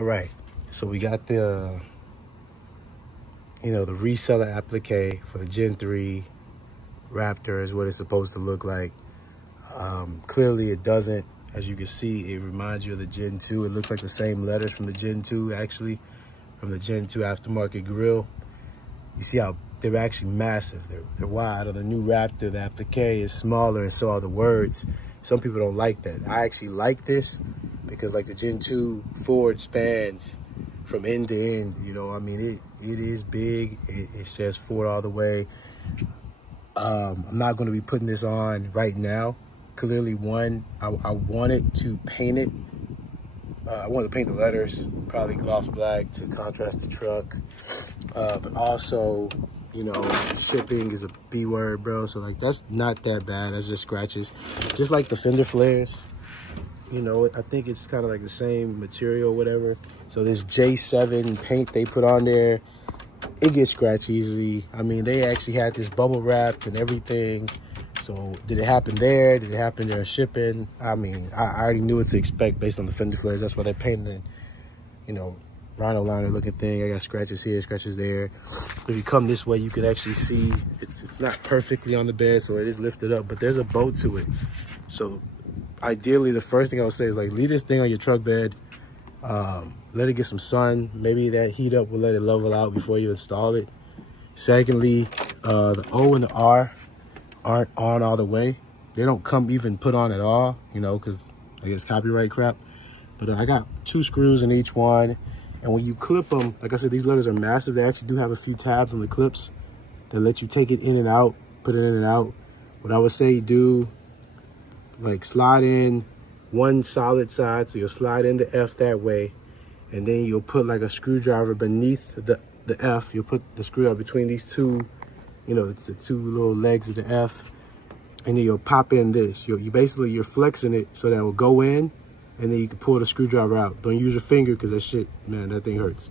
All right, so we got the, the reseller applique for the Gen 3 Raptor is what it's supposed to look like. Clearly it doesn't. As you can see, it reminds you of the Gen 2. It looks like the same letters from the Gen 2, actually, from the Gen 2 aftermarket grille. You see how they're actually massive. They're wide. On the new Raptor, the applique is smaller, and so are the words. Some people don't like that. I actually like this because, like, the Gen 2 Ford spans from end to end. I mean, it is big. It says Ford all the way. I'm not going to be putting this on right now. Clearly, I wanted to paint it. I wanted to paint the letters, probably gloss black to contrast the truck. But also, shipping is a B word, bro. So, like, that's not that bad. That's just scratches. Just like the fender flares. I think it's kind of like the same material, whatever. So this J7 paint they put on there, it gets scratched easily. I mean, they actually had this bubble wrapped and everything. So did it happen there? Did it happen during shipping? I mean, I already knew what to expect based on the fender flares. That's why they painted it, rhino liner looking thing. I got scratches here, scratches there. If you come this way, you can actually see it's not perfectly on the bed, so it is lifted up, but there's a bolt to it. So ideally, the first thing I would say is, like, leave this thing on your truck bed. Let it get some sun. Maybe that heat up will let it level out before you install it. Secondly, the O and the R aren't on all the way. They don't come even put on at all, because I guess copyright crap. But I got 2 screws in each one. And when you clip them, like I said, these letters are massive. They actually do have a few tabs on the clips that let you take it in and out, put it in and out. What I would say, do, like, slide in one solid side. So you'll slide into F that way. And then you'll put, like, a screwdriver beneath the F. You'll put the screwdriver between these two, the 2 little legs of the F. And then you'll pop in this. You're flexing it so that it will go in. And then you can pull the screwdriver out. Don't use your finger because that shit, man, that thing hurts.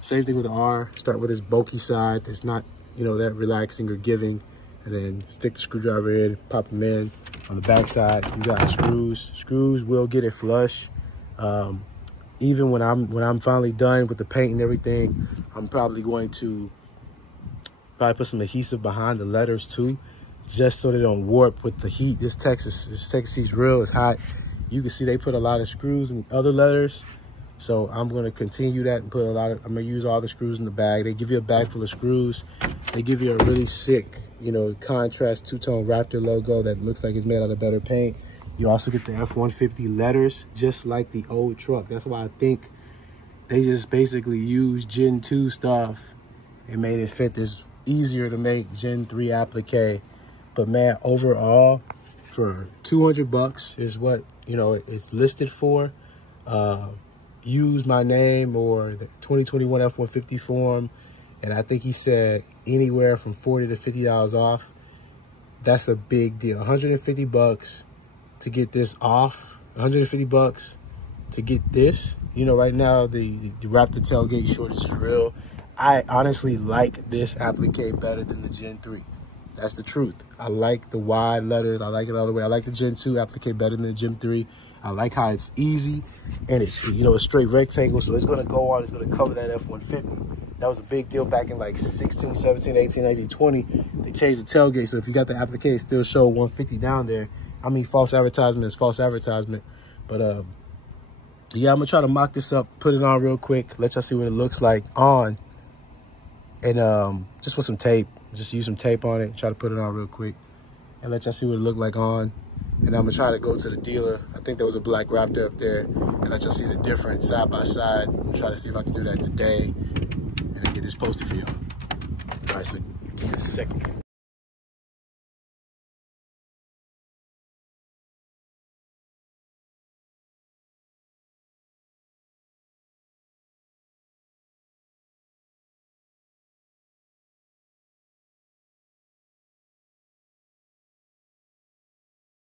Same thing with the R. Start with this bulky side that's not, that relaxing or giving. And then stick the screwdriver in, pop them in. On the back side, you got screws. Screws will get it flush. Even when I'm finally done with the paint and everything, I'm probably going to put some adhesive behind the letters too, just so they don't warp with the heat. This Texas heat's real. It's hot. You can see they put a lot of screws in other letters. So I'm going to continue that and I'm going to use all the screws in the bag. They give you a bag full of screws. They give you a really sick, contrast 2-tone Raptor logo that looks like it's made out of better paint. You also get the F150 letters, just like the old truck. That's why I think they just basically used Gen 2 stuff and made it fit this easier to make Gen 3 applique. But man, overall, for $200 is what, it's listed for. Use my name or the 2021 F150 form, and I think he said anywhere from $40 to $50 off. That's a big deal. $150 to get this off. $150 to get this. Right now the Raptor tailgate shortage is real. I honestly like this applique better than the Gen 3. That's the truth. I like the wide letters. I like it all the way. I like the Gen 2 applique better than the Gen 3. I like how it's easy and it's, a straight rectangle. So it's going to go on. It's going to cover that F-150. That was a big deal back in like 16, 17, 18, 19, 20. They changed the tailgate. So if you got the applique, it still show 150 down there. I mean, false advertisement is false advertisement. But yeah, I'm going to try to mock this up, put it on real quick, let y'all see what it looks like on. And just with some tape. Just use some tape on it, try to put it on real quick, and let y'all see what it looked like on. And I'm gonna try to go to the dealer. I think there was a black Raptor up there, and let y'all see the difference side by side. I'm trying to see if I can do that today, and then get this posted for y'all. All right, so give me a second.